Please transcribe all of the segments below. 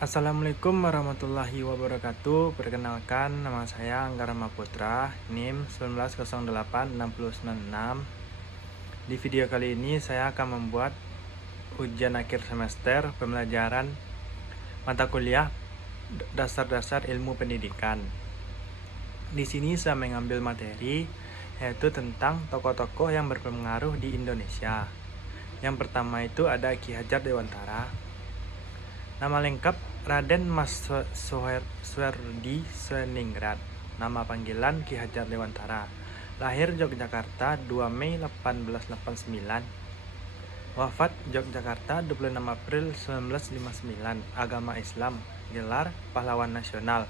Assalamualaikum warahmatullahi wabarakatuh. Perkenalkan, nama saya Angga Rama Putra, NIM 19086096. Di video kali ini saya akan membuat ujian akhir semester pembelajaran mata kuliah dasar-dasar ilmu pendidikan. Di sini saya mengambil materi yaitu tentang tokoh-tokoh yang berpengaruh di Indonesia. Yang pertama itu ada Ki Hajar Dewantara. Nama lengkap Raden Mas Suwerdi Sweningrat. Nama panggilan Ki Hajar Dewantara. Lahir Yogyakarta 2 Mei 1889. Wafat Yogyakarta 26 April 1959. Agama Islam. Gelar Pahlawan Nasional.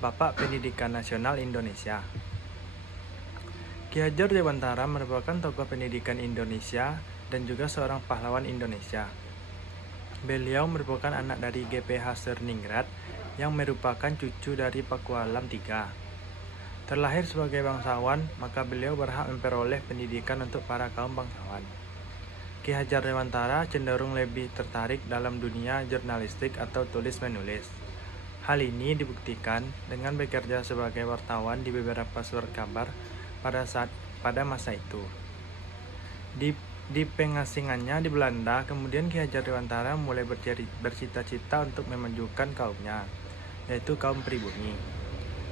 Bapak Pendidikan Nasional Indonesia. Ki Hajar Dewantara merupakan tokoh pendidikan Indonesia dan juga seorang pahlawan Indonesia. Beliau merupakan anak dari GPH Serningrat yang merupakan cucu dari Pakualam III. Terlahir sebagai bangsawan, maka beliau berhak memperoleh pendidikan untuk para kaum bangsawan. Ki Hajar Dewantara cenderung lebih tertarik dalam dunia jurnalistik atau tulis-menulis. Hal ini dibuktikan dengan bekerja sebagai wartawan di beberapa surat kabar pada masa itu. Di pengasingannya di Belanda, kemudian Ki Hajar Dewantara mulai bercita-cita untuk memajukan kaumnya, yaitu kaum pribumi.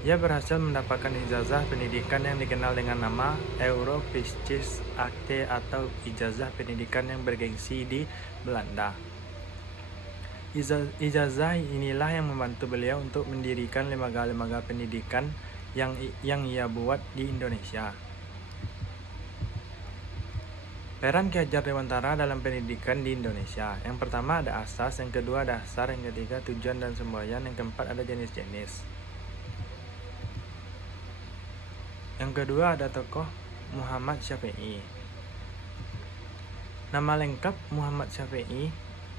Ia berhasil mendapatkan ijazah pendidikan yang dikenal dengan nama Europeeschis Akte atau ijazah pendidikan yang bergengsi di Belanda. Ijazah inilah yang membantu beliau untuk mendirikan lembaga-lembaga pendidikan yang ia buat di Indonesia. Peran Ki Hajar Dewantara dalam pendidikan di Indonesia. Yang pertama ada asas, yang kedua dasar, yang ketiga tujuan dan semboyan, yang keempat ada jenis-jenis. Yang kedua ada tokoh Muhammad Syafi'i. Nama lengkap Muhammad Syafi'i,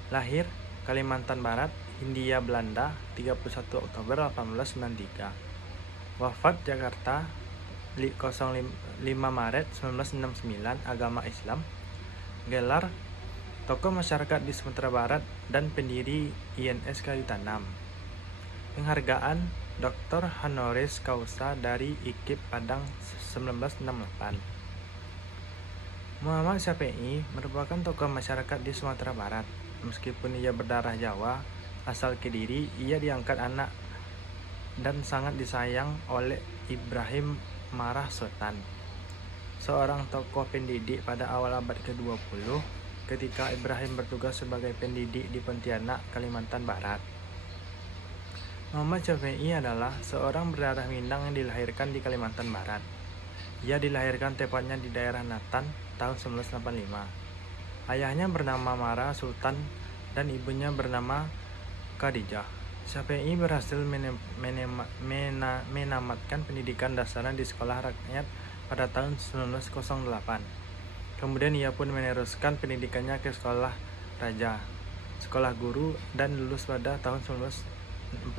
lahir Kalimantan Barat, Hindia Belanda, 31 Oktober 1893. Wafat Jakarta 5 Maret 1969, agama Islam. Gelar tokoh masyarakat di Sumatera Barat dan pendiri INS Kayu Tanam. Penghargaan Dr. Honoris Causa dari IKIP Padang 1968. Muhammad Syafi'i merupakan tokoh masyarakat di Sumatera Barat. Meskipun ia berdarah Jawa, asal Kediri, ia diangkat anak dan sangat disayang oleh Ibrahim Marah Sultan, seorang tokoh pendidik pada awal abad ke-20 ketika Ibrahim bertugas sebagai pendidik di Pontianak, Kalimantan Barat. Muhammad Syafi'i adalah seorang berdarah Minang yang dilahirkan di Kalimantan Barat. Ia dilahirkan tepatnya di daerah Natan tahun 1985. Ayahnya bernama Mara Sultan dan ibunya bernama Khadijah. Syafi'i berhasil menamatkan pendidikan dasarnya di sekolah rakyat pada tahun 1908. Kemudian ia pun meneruskan pendidikannya ke sekolah raja, sekolah guru, dan lulus pada tahun 1914.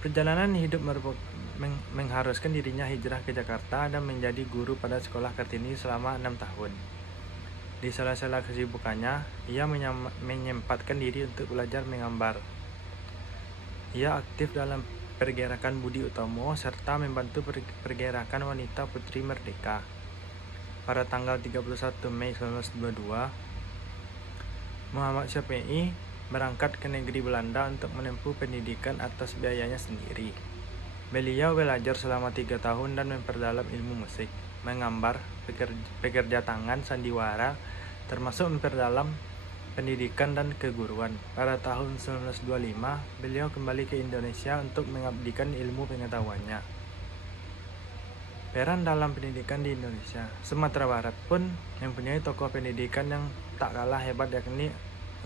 Perjalanan hidup mengharuskan dirinya hijrah ke Jakarta dan menjadi guru pada sekolah Kartini selama 6 tahun. Di sela-sela kesibukannya, ia menyempatkan diri untuk belajar menggambar. Ia aktif dalam pergerakan Budi Utomo serta membantu pergerakan wanita Putri Merdeka. Pada tanggal 31 Mei 1922, Muhammad Syafi'i berangkat ke negeri Belanda untuk menempuh pendidikan atas biayanya sendiri. Beliau belajar selama 3 tahun dan memperdalam ilmu musik, menggambar, pekerja tangan, sandiwara, termasuk memperdalam pendidikan dan keguruan. Pada tahun 1925, beliau kembali ke Indonesia untuk mengabdikan ilmu pengetahuannya. Peran dalam pendidikan di Indonesia. Sumatera Barat pun mempunyai tokoh pendidikan yang tak kalah hebat, yakni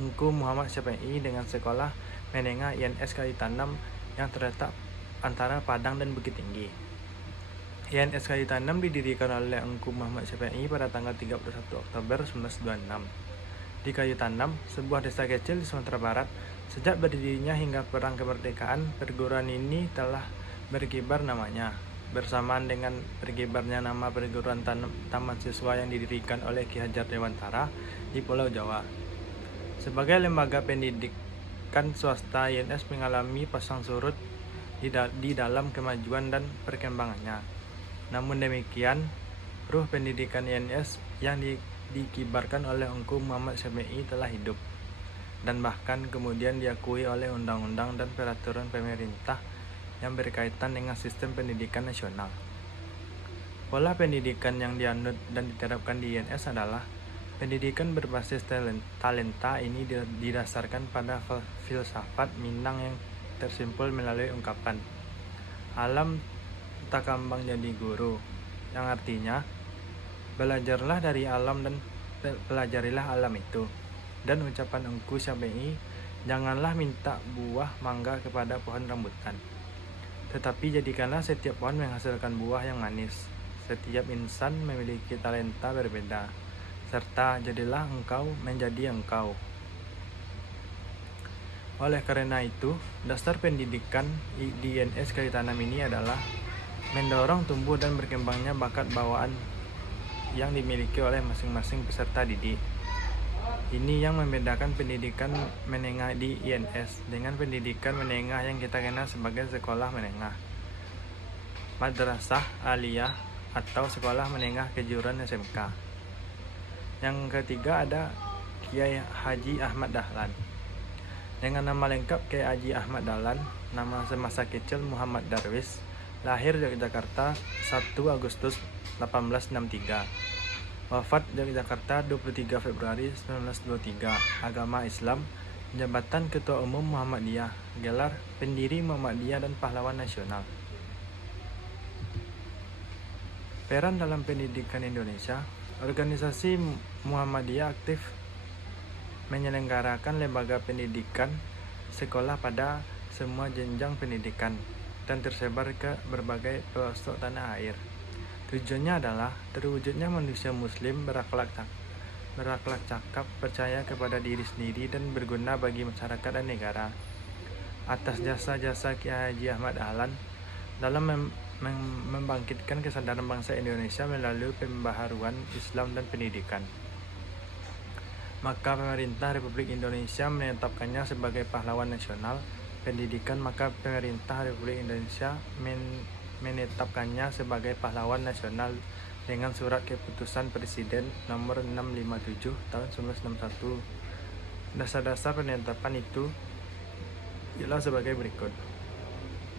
Engku Muhammad Syafi'i dengan sekolah menengah INS Kayu Tanam yang terletak antara Padang dan Bukit Tinggi. INS Kayu Tanam didirikan oleh Engku Muhammad Syafi'i pada tanggal 31 Oktober 1926. Di Kayu Tanam, sebuah desa kecil di Sumatera Barat, sejak berdirinya hingga perang kemerdekaan, perguruan ini telah berkibar namanya, bersamaan dengan berkibarnya nama perguruan taman siswa yang didirikan oleh Ki Hajar Dewantara di Pulau Jawa. Sebagai lembaga pendidik pendidikan swasta INS mengalami pasang surut di dalam kemajuan dan perkembangannya. Namun demikian, ruh pendidikan INS yang dikibarkan oleh Engku Muhammad Syafi'i telah hidup dan bahkan kemudian diakui oleh undang-undang dan peraturan pemerintah yang berkaitan dengan sistem pendidikan nasional. Pola pendidikan yang dianut dan diterapkan di INS adalah pendidikan berbasis talenta. Ini didasarkan pada filsafat Minang yang tersimpul melalui ungkapan alam tak kambang jadi guru, yang artinya belajarlah dari alam dan pelajarilah alam itu. Dan ucapan Engku Syafi'i, janganlah minta buah mangga kepada pohon rambutan, tetapi jadikanlah setiap pohon menghasilkan buah yang manis. Setiap insan memiliki talenta berbeda, serta jadilah engkau menjadi engkau. Oleh karena itu, dasar pendidikan di INS Kalitanam ini adalah mendorong tumbuh dan berkembangnya bakat bawaan yang dimiliki oleh masing-masing peserta didik. Ini yang membedakan pendidikan menengah di INS dengan pendidikan menengah yang kita kenal sebagai sekolah menengah, madrasah aliyah, atau sekolah menengah kejuruan SMK. Yang ketiga ada Kiai Haji Ahmad Dahlan. Dengan nama lengkap Kiai Haji Ahmad Dahlan, nama semasa kecil Muhammad Darwis, lahir Yogyakarta 1 Agustus 1863. Wafat Yogyakarta 23 Februari 1923. Agama Islam, jabatan Ketua Umum Muhammadiyah, gelar pendiri Muhammadiyah dan pahlawan nasional. Peran dalam pendidikan Indonesia. Organisasi Muhammadiyah aktif menyelenggarakan lembaga pendidikan sekolah pada semua jenjang pendidikan dan tersebar ke berbagai pelosok tanah air. Tujuannya adalah terwujudnya manusia muslim berakhlak cakap, percaya kepada diri sendiri dan berguna bagi masyarakat dan negara. Atas jasa-jasa Kiai Haji Ahmad Dahlan dalam membangkitkan kesadaran bangsa Indonesia melalui pembaharuan Islam dan pendidikan, maka pemerintah Republik Indonesia menetapkannya sebagai pahlawan nasional pendidikan. Maka pemerintah Republik Indonesia menetapkannya sebagai pahlawan nasional dengan surat keputusan Presiden nomor 657 tahun 1961. Dasar-dasar penetapan itu ialah sebagai berikut.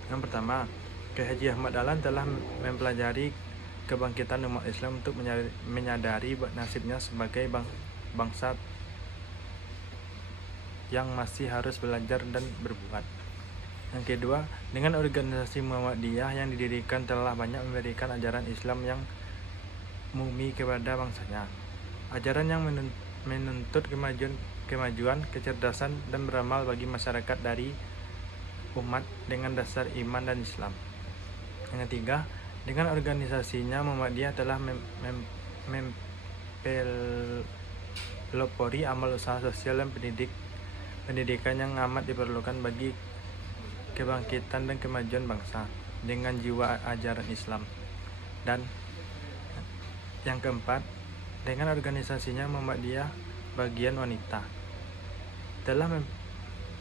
Yang pertama, Kiai Haji Ahmad Dahlan telah mempelajari kebangkitan umat Islam untuk menyadari nasibnya sebagai bangsa yang masih harus belajar dan berbuat. Yang kedua, dengan organisasi Muhammadiyah yang didirikan telah banyak memberikan ajaran Islam yang murni kepada bangsanya. Ajaran yang menuntut kemajuan, kecerdasan, dan beramal bagi masyarakat dari umat dengan dasar iman dan Islam. Yang ketiga, dengan organisasinya Muhammadiyah telah mempelopori amal usaha sosial dan pendidikan yang amat diperlukan bagi kebangkitan dan kemajuan bangsa dengan jiwa ajaran Islam. Dan yang keempat, dengan organisasinya Muhammadiyah bagian wanita telah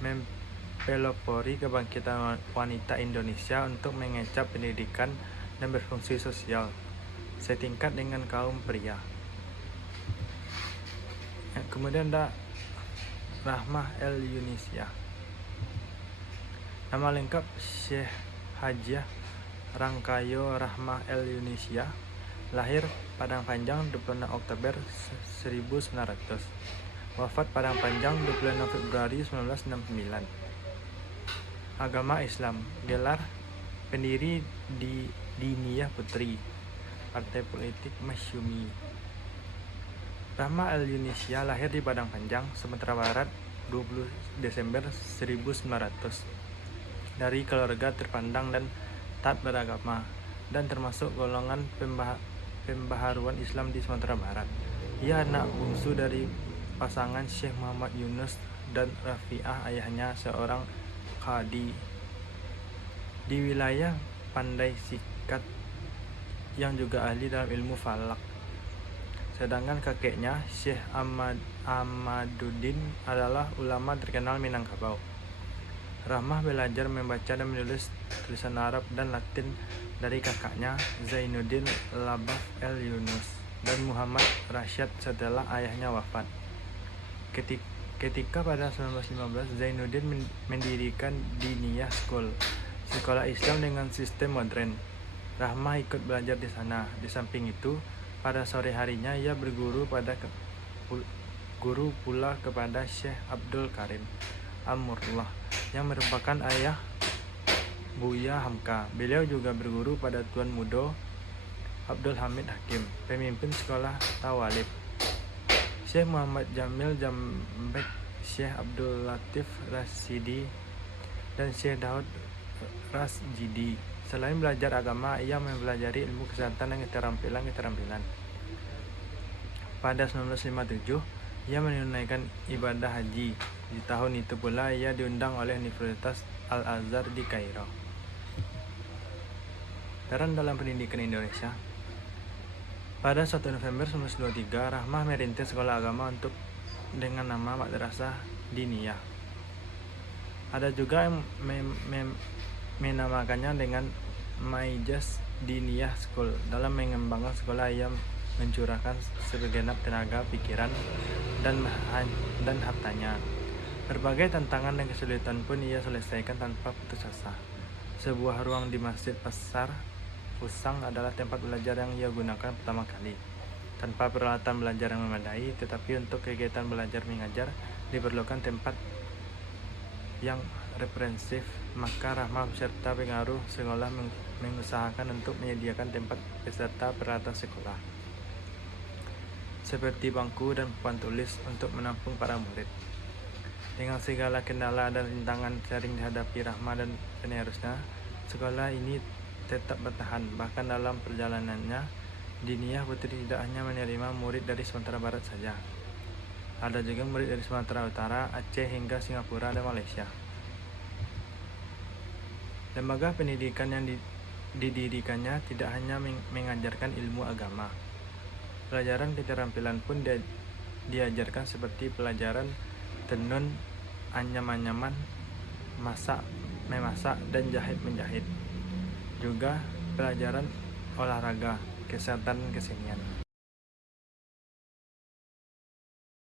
mempelopori kebangkitan wanita Indonesia untuk mengecap pendidikan dan berfungsi sosial setingkat dengan kaum pria. Kemudian ada Rahmah El Yunisia. Nama lengkap Syekh Hajiah Rangkayo Rahmah El Yunisia, lahir Padang Panjang 26 Oktober 1900. Wafat Padang Panjang 26 Februari 1969. Agama Islam, gelar pendiri di Diniyah Putri, Partai Politik Masyumi. Rahmah El Yunisia lahir di Padang Panjang, Sumatera Barat 20 Desember 1900 dari keluarga terpandang dan taat beragama dan termasuk golongan pembaharuan Islam di Sumatera Barat. Ia anak bungsu dari pasangan Syekh Muhammad Yunus dan Rafiah, ayahnya seorang qadi di wilayah Pandai Sikat yang juga ahli dalam ilmu falak. Sedangkan kakeknya Syekh Ahmaduddin adalah ulama terkenal Minangkabau. Rahmah belajar membaca dan menulis tulisan Arab dan Latin dari kakaknya Zainuddin Labaf El Yunus dan Muhammad Rasyad setelah ayahnya wafat. Ketika pada 1915 Zainuddin mendirikan Diniyah School, sekolah Islam dengan sistem modern. Rahmah ikut belajar di sana. Di samping itu, pada sore harinya ia berguru pula kepada Syekh Abdul Karim Amrullah yang merupakan ayah Buya Hamka. Beliau juga berguru pada Tuan Mudo Abdul Hamid Hakim, pemimpin sekolah Tawalib. Syekh Muhammad Jamil Jambek, Syekh Abdul Latif Rasidi, dan Syekh Daud Rasjidi. Selain belajar agama, ia mempelajari ilmu kesehatan dan keterampilan. Pada 1957, ia menunaikan ibadah haji. Di tahun itu pula ia diundang oleh Universitas Al-Azhar di Kairo. Peran dalam pendidikan Indonesia. Pada 1 November 1923, Rahmah merintis sekolah agama dengan nama Madrasah Diniyah. Ada juga yang menamakannya dengan Maijaz Diniyah School. Dalam mengembangkan sekolah, ia mencurahkan segenap tenaga, pikiran, dan hartanya. Berbagai tantangan dan kesulitan pun ia selesaikan tanpa putus asa. Sebuah ruang di Masjid Pasar Usang adalah tempat belajar yang ia gunakan pertama kali. Tanpa peralatan belajar yang memadai, tetapi untuk kegiatan belajar mengajar diperlukan tempat yang representatif, maka Rahmah beserta pengaruh sekolah mengusahakan untuk menyediakan tempat beserta peralatan sekolah, seperti bangku dan papan tulis untuk menampung para murid. Dengan segala kendala dan rintangan sering dihadapi Rahmah dan penerusnya, sekolah ini tetap bertahan. Bahkan dalam perjalanannya, Diniyah Putri tidak hanya menerima murid dari Sumatera Barat saja. Ada juga murid dari Sumatera Utara, Aceh hingga Singapura dan Malaysia. Lembaga pendidikan yang didirikannya tidak hanya mengajarkan ilmu agama. Pelajaran keterampilan pun diajarkan seperti pelajaran tenun, anyam-anyaman, memasak, dan jahit-menjahit. Juga pelajaran olahraga, kesehatan, kesenian.